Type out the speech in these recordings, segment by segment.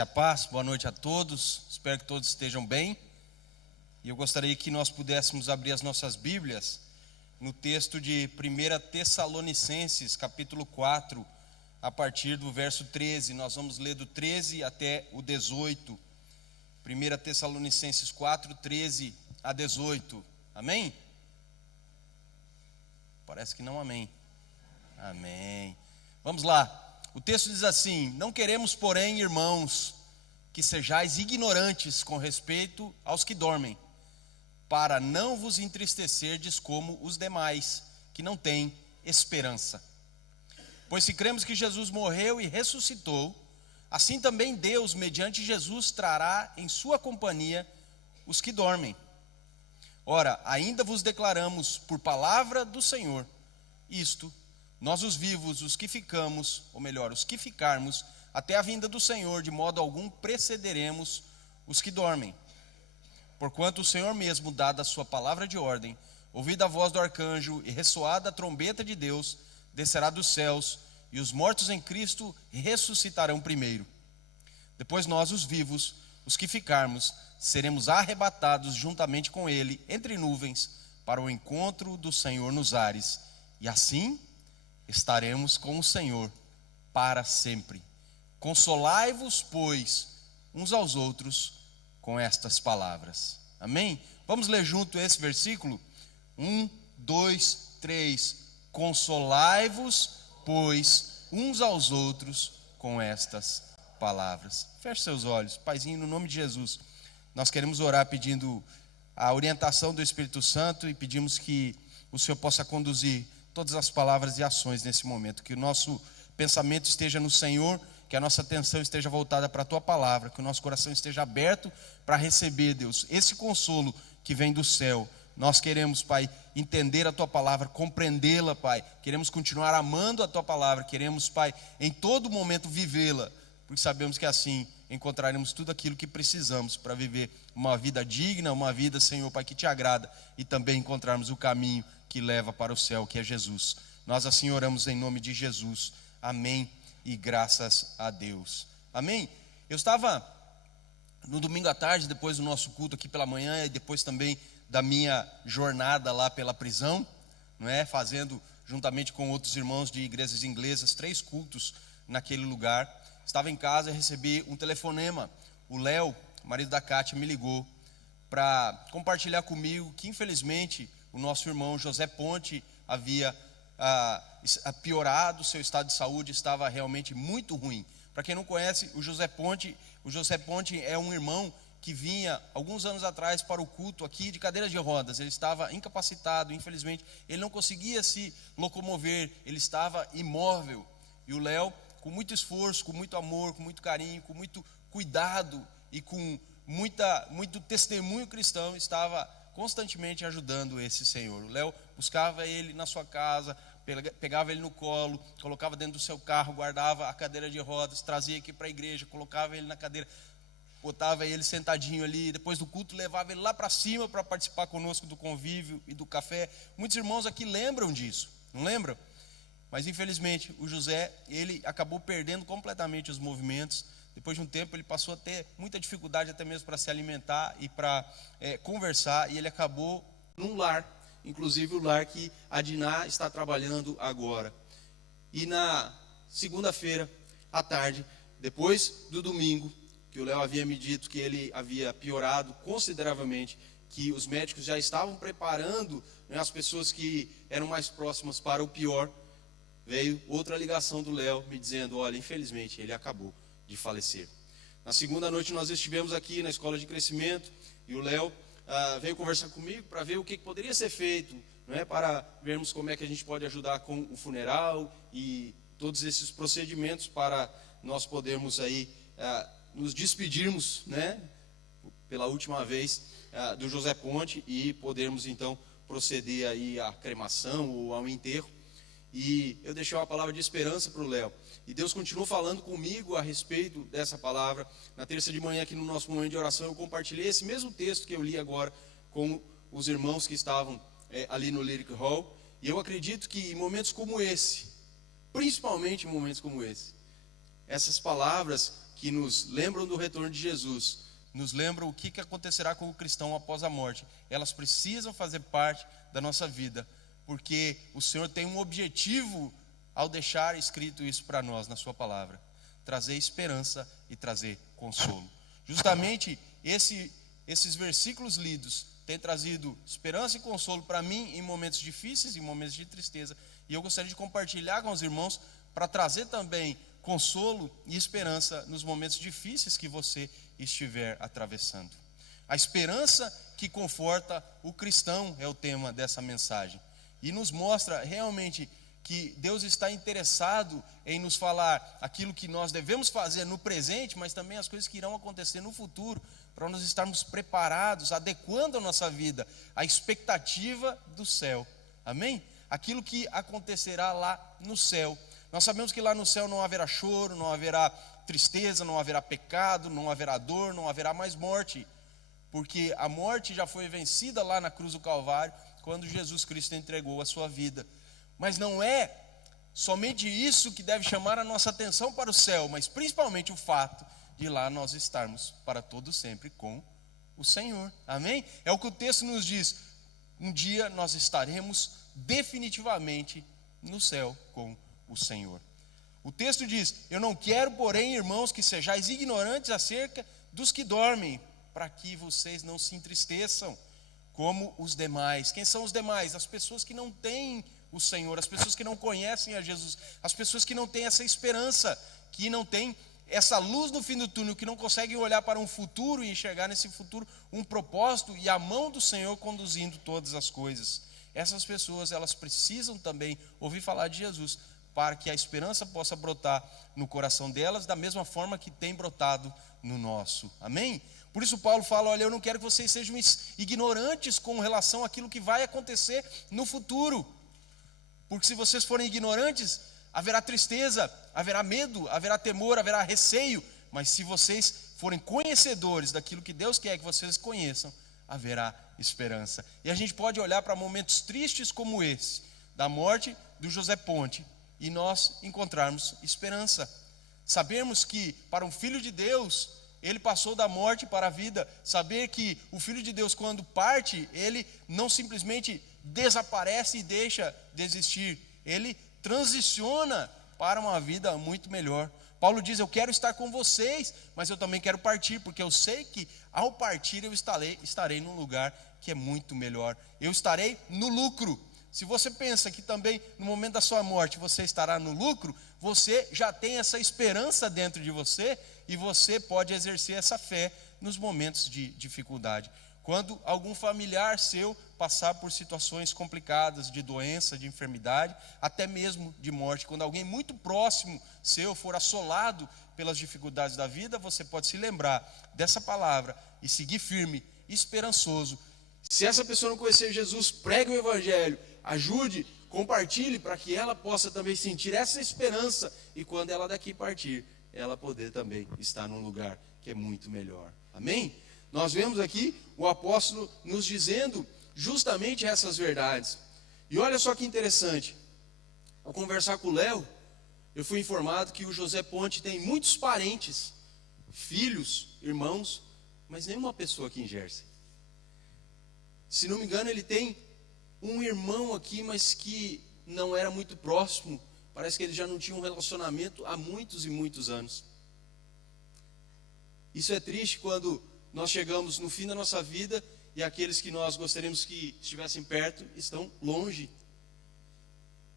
A paz, boa noite a todos, espero que todos estejam bem. E eu gostaria que nós pudéssemos abrir as nossas Bíblias no texto de 1 Tessalonicenses, capítulo 4, a partir do verso 13. Nós vamos ler do 13 até o 18. 1 Tessalonicenses 4, 13 a 18. Amém? Parece que não, amém. Amém. Vamos lá. O texto diz assim: não queremos, porém, irmãos, que sejais ignorantes com respeito aos que dormem, para não vos entristecerdes como os demais, que não têm esperança. Pois se cremos que Jesus morreu e ressuscitou, assim também Deus, mediante Jesus, trará em sua companhia os que dormem. Ora, ainda vos declaramos por palavra do Senhor isto: nós os vivos, os que ficamos, ou melhor, os que ficarmos, até a vinda do Senhor, de modo algum precederemos os que dormem. Porquanto o Senhor mesmo, dada a sua palavra de ordem, ouvida a voz do arcanjo e ressoada a trombeta de Deus, descerá dos céus, e os mortos em Cristo ressuscitarão primeiro. Depois nós, os vivos, os que ficarmos, seremos arrebatados juntamente com ele, entre nuvens, para o encontro do Senhor nos ares, e assim estaremos com o Senhor para sempre. Consolai-vos, pois, uns aos outros com estas palavras. Amém? Vamos ler junto esse versículo? 1, 2, 3. Consolai-vos, pois, uns aos outros com estas palavras. Feche seus olhos. Paizinho, no nome de Jesus, nós queremos orar pedindo a orientação do Espírito Santo e pedimos que o Senhor possa conduzir todas as palavras e ações nesse momento, que o nosso pensamento esteja no Senhor, que a nossa atenção esteja voltada para a Tua palavra, que o nosso coração esteja aberto para receber, Deus, esse consolo que vem do céu. Nós queremos, Pai, entender a Tua palavra, compreendê-la, Pai, queremos continuar amando a Tua palavra, queremos, Pai, em todo momento vivê-la, porque sabemos que assim encontraremos tudo aquilo que precisamos para viver uma vida digna, uma vida, Senhor, Pai, que Te agrada, e também encontrarmos o caminho que leva para o céu, que é Jesus. Nós assim oramos em nome de Jesus. Amém e graças a Deus. Amém? Eu estava no domingo à tarde, depois do nosso culto aqui pela manhã, e depois também da minha jornada lá pela prisão, não é? Fazendo juntamente com outros irmãos de igrejas inglesas 3 cultos naquele lugar. Estava em casa e recebi um telefonema. O Léo, marido da Kátia, me ligou para compartilhar comigo que infelizmente o nosso irmão José Ponte havia piorado, seu estado de saúde estava realmente muito ruim. Para quem não conhece, o José Ponte é um irmão que vinha alguns anos atrás para o culto aqui de cadeira de rodas. Ele estava incapacitado, infelizmente ele não conseguia se locomover, ele estava imóvel. E o Léo, com muito esforço, com muito amor, com muito carinho, com muito cuidado e com muito testemunho cristão, estava constantemente ajudando esse senhor. O Léo buscava ele na sua casa, pegava ele no colo, colocava dentro do seu carro, guardava a cadeira de rodas, trazia aqui para a igreja, colocava ele na cadeira, botava ele sentadinho ali, depois do culto levava ele lá para cima para participar conosco do convívio e do café. Muitos irmãos aqui lembram disso, não lembram? Mas infelizmente o José, ele acabou perdendo completamente os movimentos. Depois de um tempo ele passou a ter muita dificuldade até mesmo para se alimentar e para conversar, e ele acabou num lar, inclusive o lar que a Diná está trabalhando agora. E na segunda-feira à tarde, depois do domingo, que o Léo havia me dito que ele havia piorado consideravelmente, que os médicos já estavam preparando, né, as pessoas que eram mais próximas para o pior, veio outra ligação do Léo me dizendo: olha, infelizmente ele acabou de falecer. Na segunda noite nós estivemos aqui na escola de crescimento e o Léo veio conversar comigo para ver o que poderia ser feito, não é, para vermos como é que a gente pode ajudar com o funeral e todos esses procedimentos para nós podermos aí nos despedirmos, né, pela última vez do José Ponte e podermos então proceder aí à cremação ou ao enterro. E eu deixei uma palavra de esperança para o Léo. E Deus continuou falando comigo a respeito dessa palavra. Na terça de manhã, aqui no nosso momento de oração, eu compartilhei esse mesmo texto que eu li agora com os irmãos que estavam ali no Lyric Hall. E eu acredito que em momentos como esse, principalmente em momentos como esse, essas palavras que nos lembram do retorno de Jesus, nos lembram o que acontecerá com o cristão após a morte, elas precisam fazer parte da nossa vida, porque o Senhor tem um objetivo ao deixar escrito isso para nós na sua palavra: trazer esperança e trazer consolo. Justamente esses versículos lidos têm trazido esperança e consolo para mim em momentos difíceis, em momentos de tristeza, e eu gostaria de compartilhar com os irmãos para trazer também consolo e esperança nos momentos difíceis que você estiver atravessando. A esperança que conforta o cristão é o tema dessa mensagem, e nos mostra realmente que Deus está interessado em nos falar aquilo que nós devemos fazer no presente, mas também as coisas que irão acontecer no futuro, para nós estarmos preparados, adequando a nossa vida à expectativa do céu. Amém? Aquilo que acontecerá lá no céu. Nós sabemos que lá no céu não haverá choro, não haverá tristeza, não haverá pecado, não haverá dor, não haverá mais morte, porque a morte já foi vencida lá na cruz do Calvário, quando Jesus Cristo entregou a sua vida. Mas não é somente isso que deve chamar a nossa atenção para o céu, mas principalmente o fato de lá nós estarmos para todo sempre com o Senhor. Amém? É o que o texto nos diz: um dia nós estaremos definitivamente no céu com o Senhor. O texto diz: eu não quero, porém, irmãos, que sejais ignorantes acerca dos que dormem, para que vocês não se entristeçam como os demais. Quem são os demais? As pessoas que não têm o Senhor, as pessoas que não conhecem a Jesus, as pessoas que não têm essa esperança, que não têm essa luz no fim do túnel, que não conseguem olhar para um futuro e enxergar nesse futuro um propósito e a mão do Senhor conduzindo todas as coisas. Essas pessoas, elas precisam também ouvir falar de Jesus, para que a esperança possa brotar no coração delas, da mesma forma que tem brotado no nosso. Amém? Por isso Paulo fala: olha, eu não quero que vocês sejam ignorantes com relação àquilo que vai acontecer no futuro, porque se vocês forem ignorantes, haverá tristeza, haverá medo, haverá temor, haverá receio. Mas se vocês forem conhecedores daquilo que Deus quer que vocês conheçam, haverá esperança. E a gente pode olhar para momentos tristes como esse, da morte do José Ponte, e nós encontrarmos esperança. Sabermos que para um filho de Deus, ele passou da morte para a vida. Saber que o filho de Deus, quando parte, ele não simplesmente desaparece e deixa de existir, ele transiciona para uma vida muito melhor. Paulo diz: eu quero estar com vocês, mas eu também quero partir, porque eu sei que ao partir eu estarei num lugar que é muito melhor. Eu estarei no lucro. Se você pensa que também no momento da sua morte você estará no lucro, você já tem essa esperança dentro de você, e você pode exercer essa fé nos momentos de dificuldade. Quando algum familiar seu passar por situações complicadas, de doença, de enfermidade, até mesmo de morte, quando alguém muito próximo seu for assolado pelas dificuldades da vida, você pode se lembrar dessa palavra e seguir firme, esperançoso. Se essa pessoa não conhecer Jesus, pregue o Evangelho, ajude, compartilhe, para que ela possa também sentir essa esperança, e quando ela daqui partir, ela poder também estar num lugar que é muito melhor. Amém? Nós vemos aqui o apóstolo nos dizendo justamente essas verdades. E olha só que interessante, ao conversar com o Léo, eu fui informado que o José Ponte tem muitos parentes, filhos, irmãos, mas nenhuma pessoa aqui em Jersey. Se não me engano, ele tem um irmão aqui, mas que não era muito próximo. Parece que ele já não tinha um relacionamento há muitos e muitos anos. Isso é triste quando nós chegamos no fim da nossa vida e aqueles que nós gostaríamos que estivessem perto estão longe.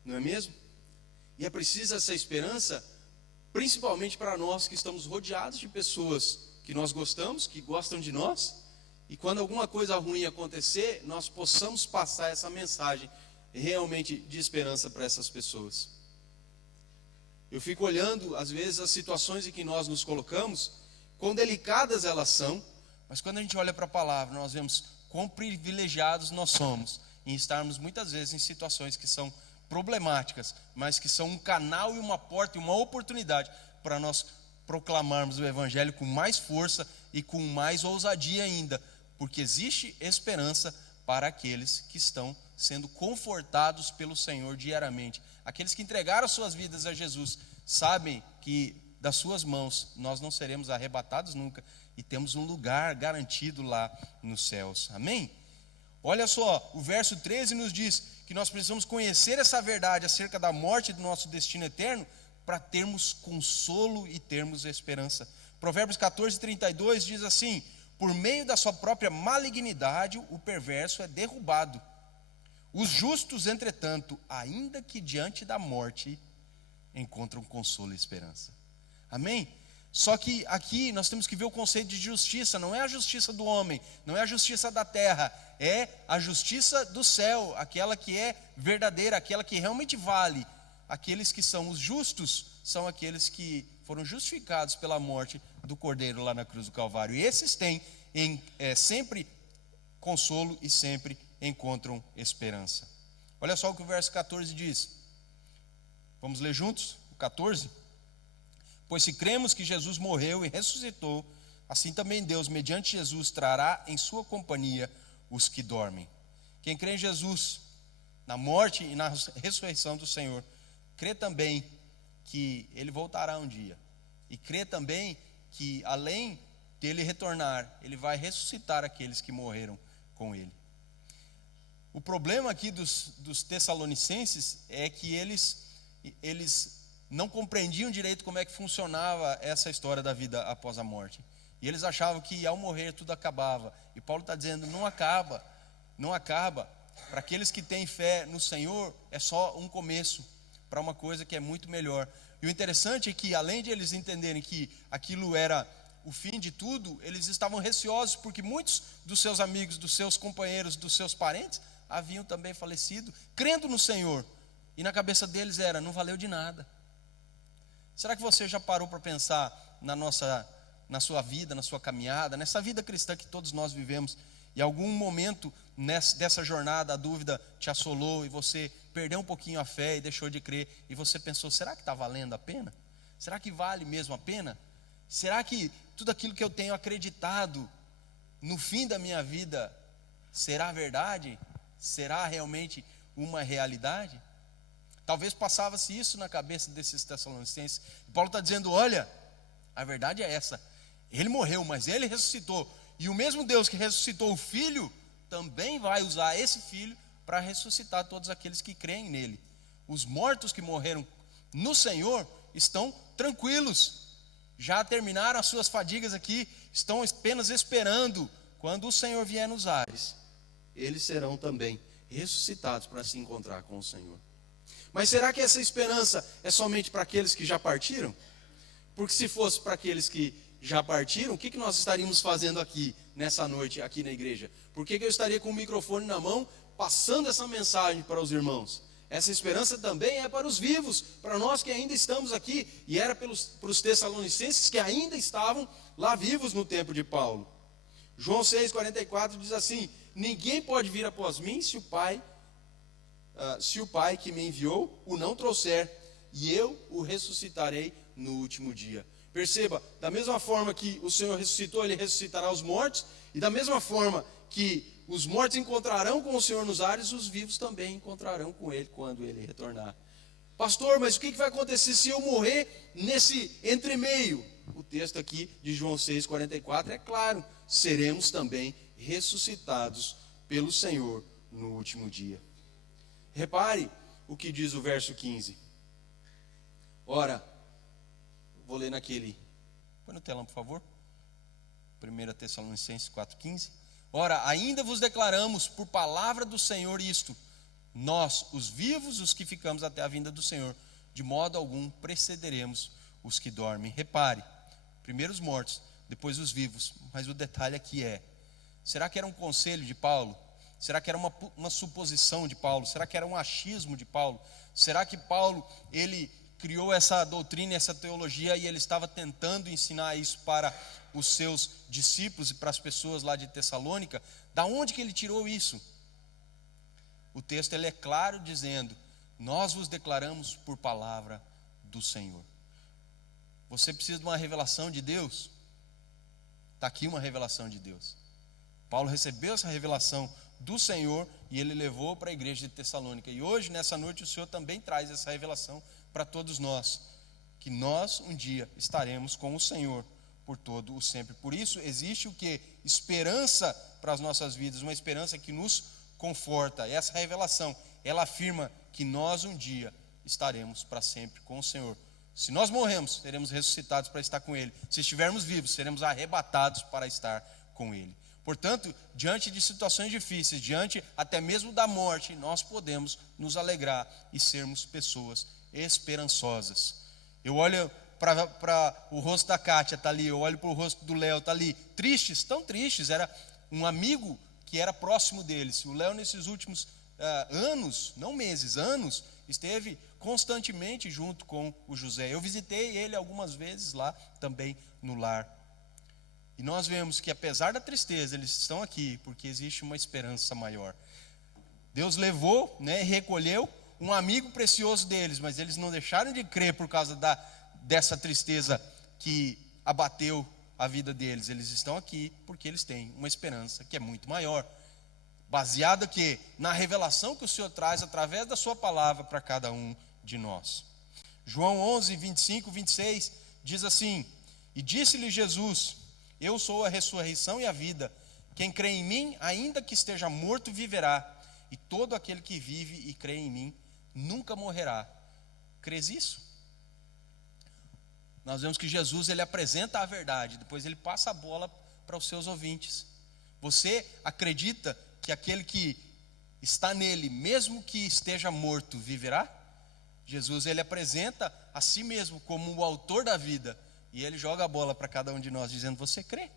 Não é mesmo? E é preciso essa esperança, principalmente para nós que estamos rodeados de pessoas que nós gostamos, que gostam de nós. E quando alguma coisa ruim acontecer, nós possamos passar essa mensagem realmente de esperança para essas pessoas. Eu fico olhando, às vezes, as situações em que nós nos colocamos, quão delicadas elas são, mas quando a gente olha para a palavra, nós vemos quão privilegiados nós somos em estarmos muitas vezes em situações que são problemáticas, mas que são um canal e uma porta e uma oportunidade para nós proclamarmos o Evangelho com mais força e com mais ousadia ainda, porque existe esperança para aqueles que estão sendo confortados pelo Senhor diariamente. Aqueles que entregaram suas vidas a Jesus sabem que das suas mãos, nós não seremos arrebatados nunca e temos um lugar garantido lá nos céus. Amém? Olha só, o verso 13 nos diz que nós precisamos conhecer essa verdade acerca da morte e do nosso destino eterno para termos consolo e termos esperança. Provérbios 14:32 diz assim: por meio da sua própria malignidade, o perverso é derrubado. Os justos, entretanto, ainda que diante da morte, encontram consolo e esperança. Amém? Só que aqui nós temos que ver o conceito de justiça. Não é a justiça do homem, não é a justiça da terra, é a justiça do céu, aquela que é verdadeira, aquela que realmente vale. Aqueles que são os justos são aqueles que foram justificados pela morte do Cordeiro lá na cruz do Calvário. E esses têm sempre consolo e sempre encontram esperança. Olha só o que o verso 14 diz. Vamos ler juntos? O 14. Pois se cremos que Jesus morreu e ressuscitou, assim também Deus, mediante Jesus, trará em sua companhia os que dormem. Quem crê em Jesus, na morte e na ressurreição do Senhor, crê também que Ele voltará um dia. E crê também que, além dele retornar, Ele vai ressuscitar aqueles que morreram com Ele. O problema aqui dos Tessalonicenses é que eles não compreendiam direito como é que funcionava essa história da vida após a morte. E eles achavam que ao morrer tudo acabava. E Paulo está dizendo, não acaba, não acaba. Para aqueles que têm fé no Senhor, é só um começo para uma coisa que é muito melhor. E o interessante é que, além de eles entenderem que aquilo era o fim de tudo, eles estavam receosos, porque muitos dos seus amigos, dos seus companheiros, dos seus parentes, haviam também falecido, crendo no Senhor. E na cabeça deles era, não valeu de nada. Será que você já parou para pensar na sua vida, na sua caminhada, nessa vida cristã que todos nós vivemos, e algum momento dessa jornada a dúvida te assolou e você perdeu um pouquinho a fé e deixou de crer, e você pensou, será que está valendo a pena? Será que vale mesmo a pena? Será que tudo aquilo que eu tenho acreditado no fim da minha vida será verdade? Será realmente uma realidade? Talvez passava-se isso na cabeça desses Tessalonicenses. Paulo está dizendo, olha, a verdade é essa, ele morreu, mas ele ressuscitou, e o mesmo Deus que ressuscitou o Filho, também vai usar esse Filho para ressuscitar todos aqueles que creem nele. Os mortos que morreram no Senhor estão tranquilos, já terminaram as suas fadigas aqui, estão apenas esperando, quando o Senhor vier nos ares, eles serão também ressuscitados para se encontrar com o Senhor. Mas será que essa esperança é somente para aqueles que já partiram? Porque se fosse para aqueles que já partiram, o que nós estaríamos fazendo aqui, nessa noite, aqui na igreja? Por que eu estaria com o microfone na mão, passando essa mensagem para os irmãos? Essa esperança também é para os vivos, para nós que ainda estamos aqui, e era para os Tessalonicenses que ainda estavam lá vivos no tempo de Paulo. João 6,44 diz assim, ninguém pode vir após mim se o Pai que me enviou o não trouxer, e eu o ressuscitarei no último dia. Perceba, da mesma forma que o Senhor ressuscitou, Ele ressuscitará os mortos, e da mesma forma que os mortos encontrarão com o Senhor nos ares, os vivos também encontrarão com Ele quando Ele retornar. Pastor, mas o que vai acontecer se eu morrer nesse entremeio? O texto aqui de João 6,44 é claro, seremos também ressuscitados pelo Senhor no último dia. Repare o que diz o verso 15. Ora, vou ler naquele. Põe no telão, por favor. 1 Tessalonicenses 4,15. Ora, ainda vos declaramos por palavra do Senhor isto: nós, os vivos, os que ficamos até a vinda do Senhor, de modo algum precederemos os que dormem. Repare, primeiro os mortos, depois os vivos. Mas o detalhe aqui é: será que era um conselho de Paulo? Será que era uma suposição de Paulo? Será que era um achismo de Paulo? Será que Paulo, ele criou essa doutrina, essa teologia, e ele estava tentando ensinar isso para os seus discípulos e para as pessoas lá de Tessalônica? Da onde que ele tirou isso? O texto ele é claro dizendo, nós vos declaramos por palavra do Senhor. Você precisa de uma revelação de Deus? Está aqui uma revelação de Deus. Paulo recebeu essa revelação do Senhor e ele levou para a igreja de Tessalônica. E hoje, nessa noite, o Senhor também traz essa revelação para todos nós, que nós um dia estaremos com o Senhor por todo o sempre. Por isso existe o que? Esperança para as nossas vidas, uma esperança que nos conforta. Essa revelação, ela afirma que nós um dia estaremos para sempre com o Senhor. Se nós morremos, seremos ressuscitados para estar com Ele. Se estivermos vivos, seremos arrebatados para estar com Ele. Portanto, diante de situações difíceis, diante até mesmo da morte, nós podemos nos alegrar e sermos pessoas esperançosas. Eu olho para o rosto da Kátia, está ali, eu olho para o rosto do Léo, está ali, tristes, tão tristes. Era um amigo que era próximo deles. O Léo, nesses últimos anos, não meses, anos, esteve constantemente junto com o José. Eu visitei ele algumas vezes lá também no lar. E nós vemos que apesar da tristeza, eles estão aqui porque existe uma esperança maior. Deus levou, recolheu um amigo precioso deles, mas eles não deixaram de crer por causa dessa tristeza que abateu a vida deles. Eles estão aqui porque eles têm uma esperança que é muito maior, baseada que na revelação que o Senhor traz através da sua palavra para cada um de nós. João 11, 25, 26 diz assim: e disse-lhe Jesus: eu sou a ressurreição e a vida. Quem crê em mim, ainda que esteja morto, viverá. E todo aquele que vive e crê em mim nunca morrerá. Crês isso? Nós vemos que Jesus, ele apresenta a verdade, depois ele passa a bola para os seus ouvintes. Você acredita que aquele que está nele, mesmo que esteja morto, viverá? Jesus, ele apresenta a si mesmo como o autor da vida, e ele joga a bola para cada um de nós, dizendo: você crê?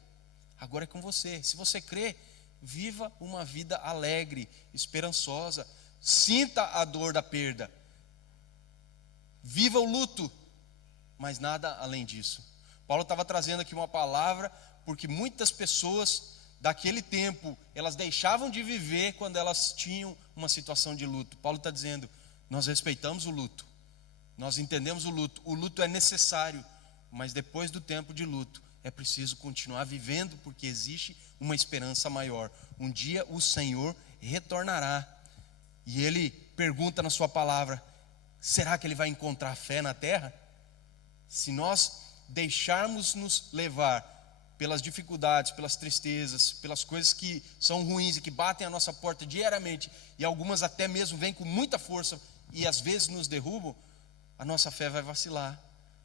Agora é com você. Se você crê, viva uma vida alegre, esperançosa, sinta a dor da perda, viva o luto, mas nada além disso. Paulo estava trazendo aqui uma palavra, porque muitas pessoas daquele tempo, elas deixavam de viver quando elas tinham uma situação de luto. Paulo está dizendo: nós respeitamos o luto, nós entendemos o luto é necessário, mas depois do tempo de luto, é preciso continuar vivendo, porque existe uma esperança maior. Um dia o Senhor retornará, e Ele pergunta na sua palavra: será que Ele vai encontrar fé na terra? Se nós deixarmos nos levar pelas dificuldades, pelas tristezas, pelas coisas que são ruins e que batem a nossa porta diariamente, e algumas até mesmo vêm com muita força e às vezes nos derrubam, a nossa fé vai vacilar.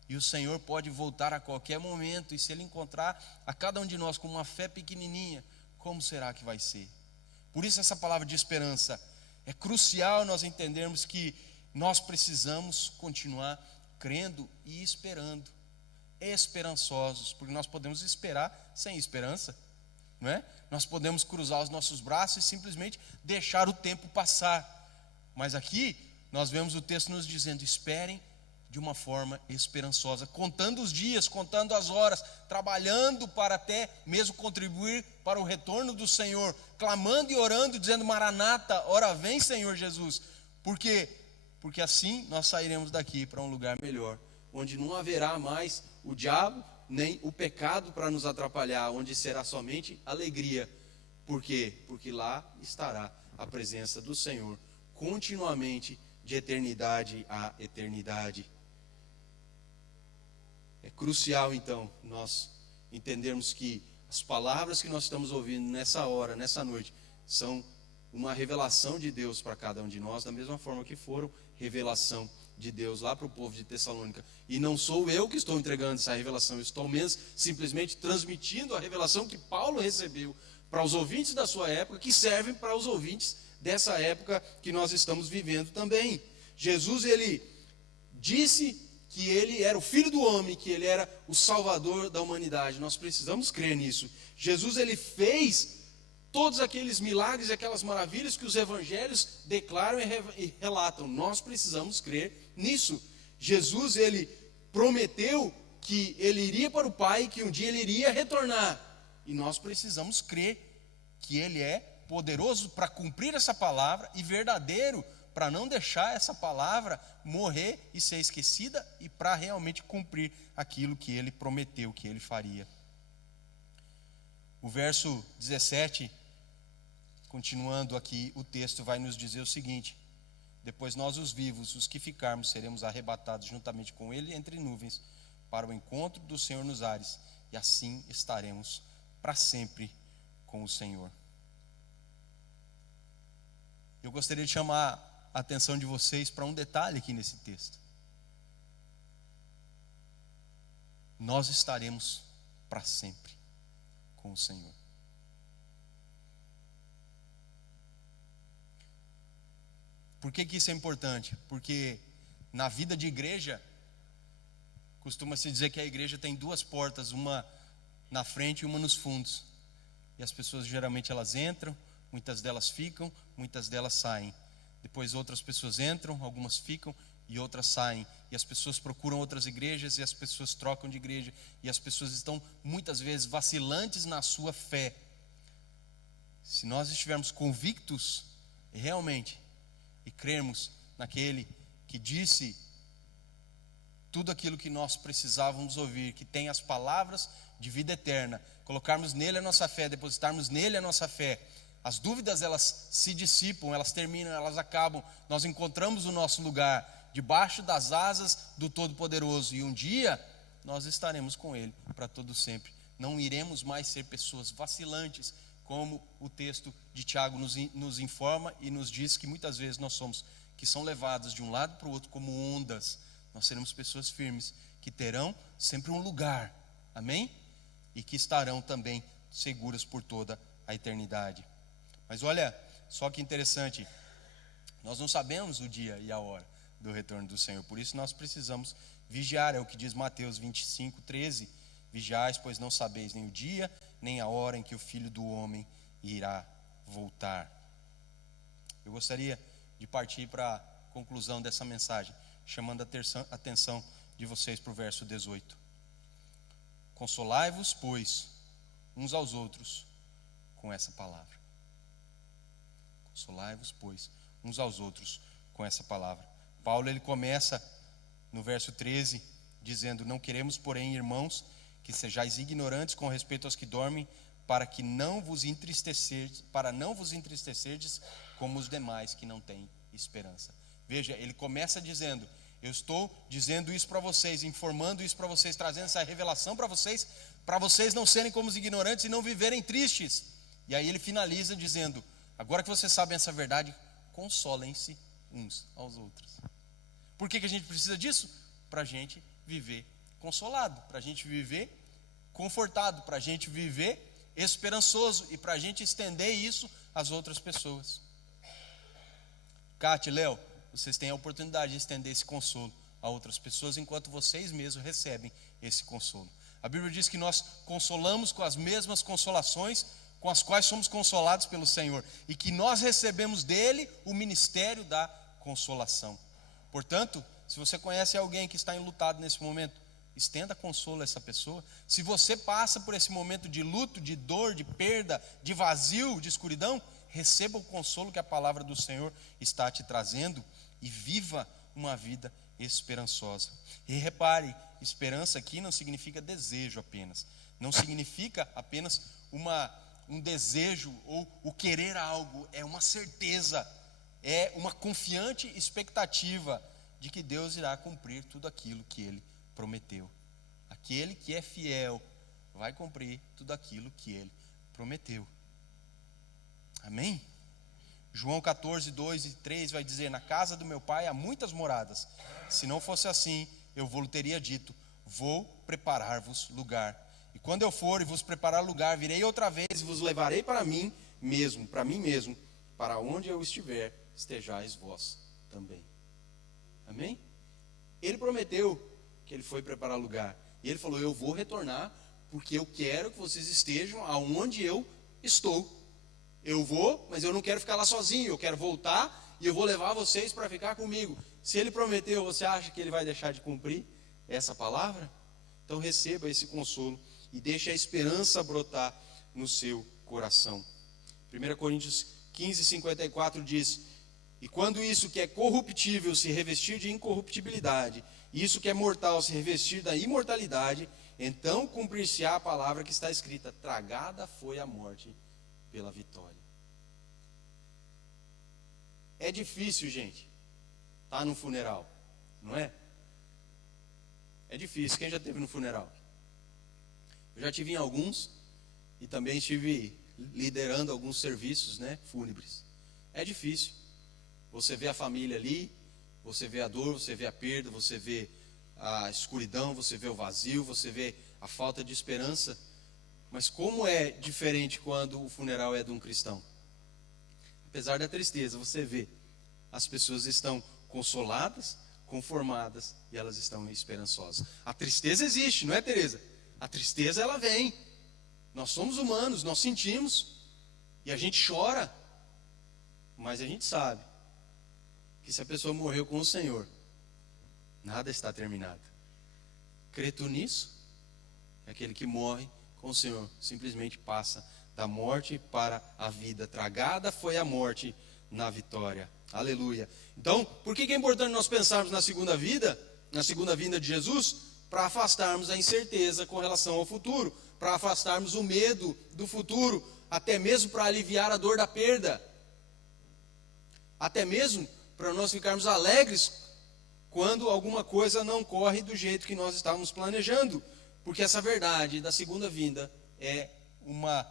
E o Senhor pode voltar a qualquer momento, e se Ele encontrar a cada um de nós com uma fé pequenininha, como será que vai ser? Por isso essa palavra de esperança é crucial nós entendermos que nós precisamos continuar crendo e esperando, esperançosos, porque nós podemos esperar sem esperança, não é? Nós podemos cruzar os nossos braços e simplesmente deixar o tempo passar, mas aqui nós vemos o texto nos dizendo: esperem de uma forma esperançosa, contando os dias, contando as horas, trabalhando para até mesmo contribuir para o retorno do Senhor, clamando e orando, dizendo: Maranata, ora vem, Senhor Jesus. Por quê? Porque assim nós sairemos daqui para um lugar melhor, onde não haverá mais o diabo, nem o pecado para nos atrapalhar, onde será somente alegria. Por quê? Porque lá estará a presença do Senhor, continuamente, de eternidade a eternidade. É crucial então nós entendermos que as palavras que nós estamos ouvindo nessa hora, nessa noite, são uma revelação de Deus para cada um de nós, da mesma forma que foram revelação de Deus lá para o povo de Tessalônica. E não sou eu que estou entregando essa revelação, eu estou mesmo simplesmente transmitindo a revelação que Paulo recebeu para os ouvintes da sua época, que servem para os ouvintes dessa época que nós estamos vivendo também. Jesus, ele disse que ele era o Filho do Homem, que ele era o Salvador da humanidade. Nós precisamos crer nisso. Jesus, ele fez todos aqueles milagres e aquelas maravilhas que os evangelhos declaram e relatam. Nós precisamos crer nisso. Jesus, ele prometeu que ele iria para o Pai, que um dia ele iria retornar. E nós precisamos crer que ele é poderoso para cumprir essa palavra e verdadeiro para não deixar essa palavra morrer e ser esquecida, e para realmente cumprir aquilo que ele prometeu que ele faria. O verso 17, continuando aqui, o texto vai nos dizer o seguinte: Depois nós, os vivos, os que ficarmos, seremos arrebatados juntamente com ele entre nuvens, para o encontro do Senhor nos ares, e assim estaremos para sempre com o Senhor. Eu gostaria de chamar a atenção de vocês para um detalhe aqui nesse texto. Nós estaremos para sempre com o Senhor. Por que isso é importante? Porque na vida de igreja, costuma-se dizer que a igreja tem duas portas, uma na frente e uma nos fundos. E as pessoas geralmente elas entram, muitas delas ficam, muitas delas saem. Depois outras pessoas entram, algumas ficam e outras saem. E as pessoas procuram outras igrejas e as pessoas trocam de igreja. E as pessoas estão muitas vezes vacilantes na sua fé. Se nós estivermos convictos realmente e crermos naquele que disse tudo aquilo que nós precisávamos ouvir, que tem as palavras de vida eterna, colocarmos nele a nossa fé, depositarmos nele a nossa fé, as dúvidas elas se dissipam, elas terminam, elas acabam, nós encontramos o nosso lugar debaixo das asas do Todo-Poderoso, e um dia nós estaremos com ele para todo sempre. Não iremos mais ser pessoas vacilantes, como o texto de Tiago nos informa e nos diz que muitas vezes nós somos, que são levados de um lado para o outro como ondas. Nós seremos pessoas firmes, que terão sempre um lugar, amém? E que estarão também seguras por toda a eternidade. Mas olha, só que interessante, nós não sabemos o dia e a hora do retorno do Senhor, por isso nós precisamos vigiar, é o que diz Mateus 25:13, vigiais, pois não sabeis nem o dia, nem a hora em que o Filho do Homem irá voltar. Eu gostaria de partir para a conclusão dessa mensagem, chamando a atenção de vocês para o verso 18. Consolai-vos, pois, uns aos outros com essa palavra. Consolai-vos, pois, uns aos outros com essa palavra. Paulo, ele começa no verso 13, dizendo: não queremos, porém, irmãos, que sejais ignorantes com respeito aos que dormem, para não vos entristecerdes como os demais que não têm esperança. Veja, ele começa dizendo: eu estou dizendo isso para vocês, informando isso para vocês, trazendo essa revelação para vocês não serem como os ignorantes e não viverem tristes. E aí ele finaliza dizendo: agora que vocês sabem essa verdade, consolem-se uns aos outros. Por que a gente precisa disso? Para a gente viver consolado, para a gente viver confortado, para a gente viver esperançoso e para a gente estender isso às outras pessoas. Cátia e Léo, vocês têm a oportunidade de estender esse consolo a outras pessoas enquanto vocês mesmos recebem esse consolo. A Bíblia diz que nós consolamos com as mesmas consolações com as quais somos consolados pelo Senhor e que nós recebemos dele o ministério da consolação. Portanto, se você conhece alguém que está enlutado nesse momento, estenda consolo a essa pessoa. Se você passa por esse momento de luto, de dor, de perda, de vazio, de escuridão, receba o consolo que a palavra do Senhor está te trazendo e viva uma vida esperançosa. E repare, esperança aqui não significa desejo apenas, não significa apenas um desejo ou o querer algo, é uma certeza, é uma confiante expectativa de que Deus irá cumprir tudo aquilo que Ele prometeu. Aquele que é fiel vai cumprir tudo aquilo que Ele prometeu. Amém? João 14, 2 e 3 vai dizer: na casa do meu pai há muitas moradas. Se não fosse assim, eu vos teria dito: vou preparar-vos lugar. E quando eu for e vos preparar lugar, virei outra vez e vos levarei para mim mesmo, para onde eu estiver, estejais vós também. Amém? Ele prometeu que ele foi preparar lugar. E ele falou: eu vou retornar, porque eu quero que vocês estejam aonde eu estou. Eu vou, mas eu não quero ficar lá sozinho, eu quero voltar e eu vou levar vocês para ficar comigo. Se ele prometeu, você acha que ele vai deixar de cumprir essa palavra? Então receba esse consolo e deixe a esperança brotar no seu coração. 1 Coríntios 15, 54 diz: e quando isso que é corruptível se revestir de incorruptibilidade, e isso que é mortal se revestir da imortalidade, então cumprir-se-á a palavra que está escrita: tragada foi a morte pela vitória. É difícil, gente, estar no funeral, não é? É difícil. Quem já esteve no funeral? Eu já tive em alguns e também estive liderando alguns serviços, né, fúnebres. É difícil. Você vê a família ali, você vê a dor, você vê a perda, você vê a escuridão, você vê o vazio, você vê a falta de esperança. Mas como é diferente quando o funeral é de um cristão? Apesar da tristeza, você vê, as pessoas estão consoladas, conformadas e elas estão esperançosas. A tristeza existe, não é, Tereza? A tristeza, ela vem. Nós somos humanos, nós sentimos e a gente chora, mas a gente sabe que se a pessoa morreu com o Senhor, nada está terminado. Crê tu nisso? Aquele que morre com o Senhor simplesmente passa da morte para a vida. Tragada foi a morte na vitória. Aleluia. Então, por que é importante nós pensarmos na segunda vida, na segunda vinda de Jesus? Para afastarmos a incerteza com relação ao futuro, para afastarmos o medo do futuro, até mesmo para aliviar a dor da perda, até mesmo para nós ficarmos alegres quando alguma coisa não corre do jeito que nós estávamos planejando, porque essa verdade da segunda vinda é uma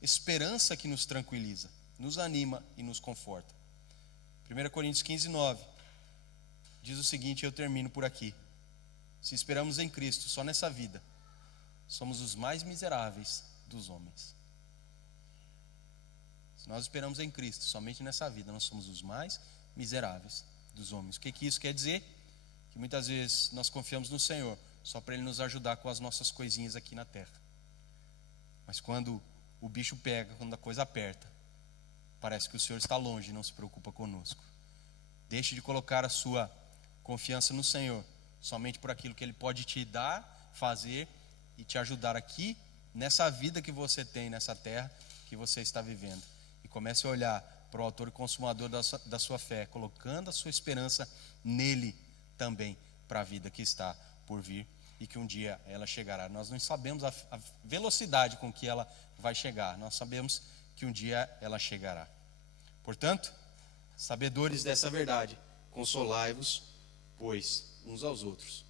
esperança que nos tranquiliza, nos anima e nos conforta. 1 Coríntios 15, 9 diz o seguinte, eu termino por aqui: se esperamos em Cristo só nessa vida, somos os mais miseráveis dos homens. Se nós esperamos em Cristo somente nessa vida, nós somos os mais miseráveis dos homens. O que isso quer dizer? Que muitas vezes nós confiamos no Senhor só para Ele nos ajudar com as nossas coisinhas aqui na terra. Mas quando o bicho pega, quando a coisa aperta, parece que o Senhor está longe e não se preocupa conosco. Deixe de colocar a sua confiança no Senhor somente por aquilo que Ele pode te dar, fazer e te ajudar aqui, nessa vida que você tem, nessa terra que você está vivendo. E comece a olhar para o autor e consumador da sua fé, colocando a sua esperança nele também, para a vida que está por vir e que um dia ela chegará. Nós não sabemos a velocidade com que ela vai chegar, nós sabemos que um dia ela chegará. Portanto, sabedores dessa verdade, consolai-vos, pois, uns aos outros,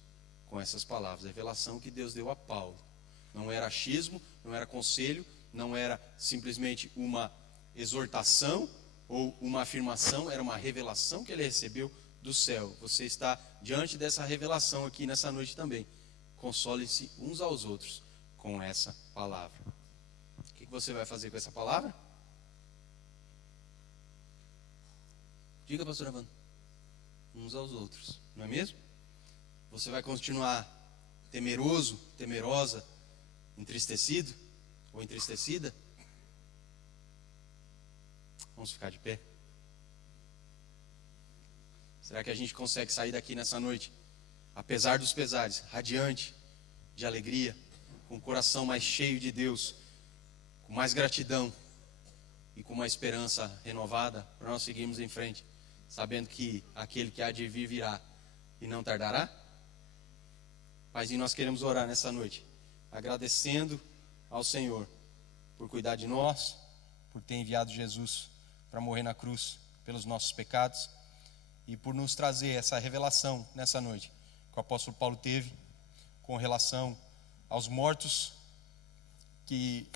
com essas palavras. A revelação que Deus deu a Paulo não era achismo, não era conselho, não era simplesmente uma exortação ou uma afirmação, era uma revelação que ele recebeu do céu. Você está diante dessa revelação aqui nessa noite também. Console-se uns aos outros com essa palavra. O que você vai fazer com essa palavra? Diga, pastor Evandro. Uns aos outros, não é mesmo? Você vai continuar temeroso, temerosa, entristecido ou entristecida? Vamos ficar de pé. Será que a gente consegue sair daqui nessa noite, apesar dos pesares, radiante de alegria, com o coração mais cheio de Deus, com mais gratidão e com uma esperança renovada para nós seguirmos em frente, sabendo que aquele que há de vir virá e não tardará? Paizinho, nós queremos orar nessa noite, agradecendo ao Senhor por cuidar de nós, por ter enviado Jesus para morrer na cruz pelos nossos pecados e por nos trazer essa revelação nessa noite que o apóstolo Paulo teve com relação aos mortos que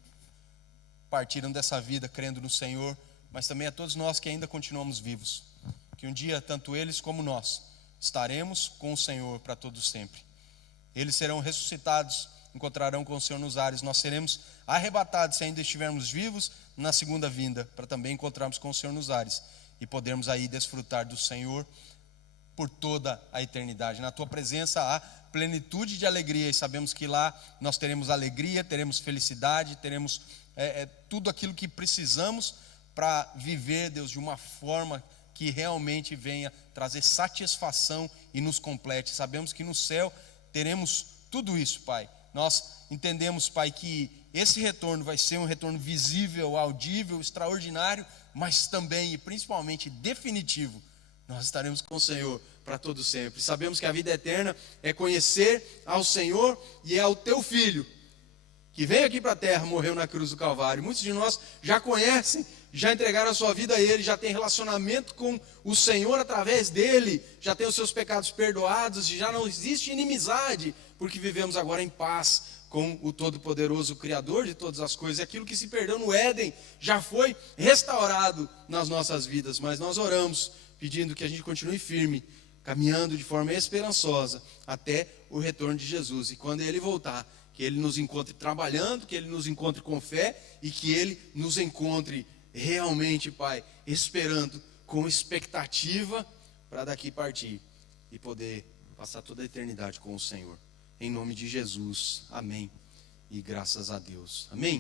partiram dessa vida crendo no Senhor, mas também a todos nós que ainda continuamos vivos, que um dia tanto eles como nós estaremos com o Senhor para todo sempre. Eles serão ressuscitados, encontrarão com o Senhor nos ares, nós seremos arrebatados se ainda estivermos vivos na segunda vinda, para também encontrarmos com o Senhor nos ares e podermos aí desfrutar do Senhor por toda a eternidade. Na tua presença há plenitude de alegria e sabemos que lá nós teremos alegria, teremos felicidade, teremos tudo aquilo que precisamos para viver, Deus, de uma forma que realmente venha trazer satisfação e nos complete. Sabemos que no céu teremos tudo isso, Pai. Nós entendemos, Pai, que esse retorno vai ser um retorno visível, audível, extraordinário, mas também e principalmente definitivo. Nós estaremos com o Senhor para todo sempre. Sabemos que a vida eterna é conhecer ao Senhor e é ao teu Filho. que veio aqui para a terra, morreu na cruz do Calvário. Muitos de nós já conhecem, já entregaram a sua vida a Ele, já tem relacionamento com o Senhor através dEle, já tem os seus pecados perdoados, e já não existe inimizade, porque vivemos agora em paz com o Todo-Poderoso, o Criador de todas as coisas. E aquilo que se perdeu no Éden já foi restaurado nas nossas vidas. Mas nós oramos pedindo que a gente continue firme, caminhando de forma esperançosa até o retorno de Jesus. E quando Ele voltar, que Ele nos encontre trabalhando, que Ele nos encontre com fé e que Ele nos encontre realmente, Pai, esperando com expectativa para daqui partir e poder passar toda a eternidade com o Senhor. Em nome de Jesus, amém. E graças a Deus, amém.